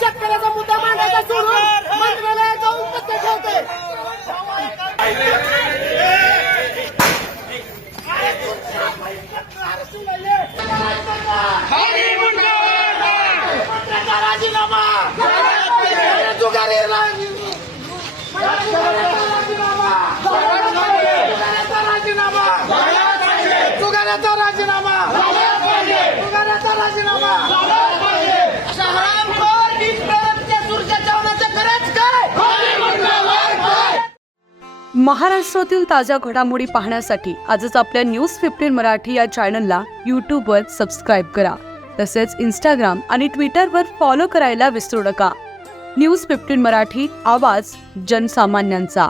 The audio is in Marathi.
शेतकऱ्याचा मुद्दा मांडायचा सोडून मंत्रालयात जाऊन पत्ते ठेवते. राजीनामा महाराष्ट्रातील ताज्या घडामोडी पाहण्यासाठी आजच आपल्या न्यूज 15 मराठी या चॅनलला यूट्यूबवर सबस्क्राईब करा. तसेच इंस्टाग्राम आणि ट्विटरवर फॉलो करायला विसरू नका. न्यूज 15 मराठी, आवाज जनसामान्यांचा.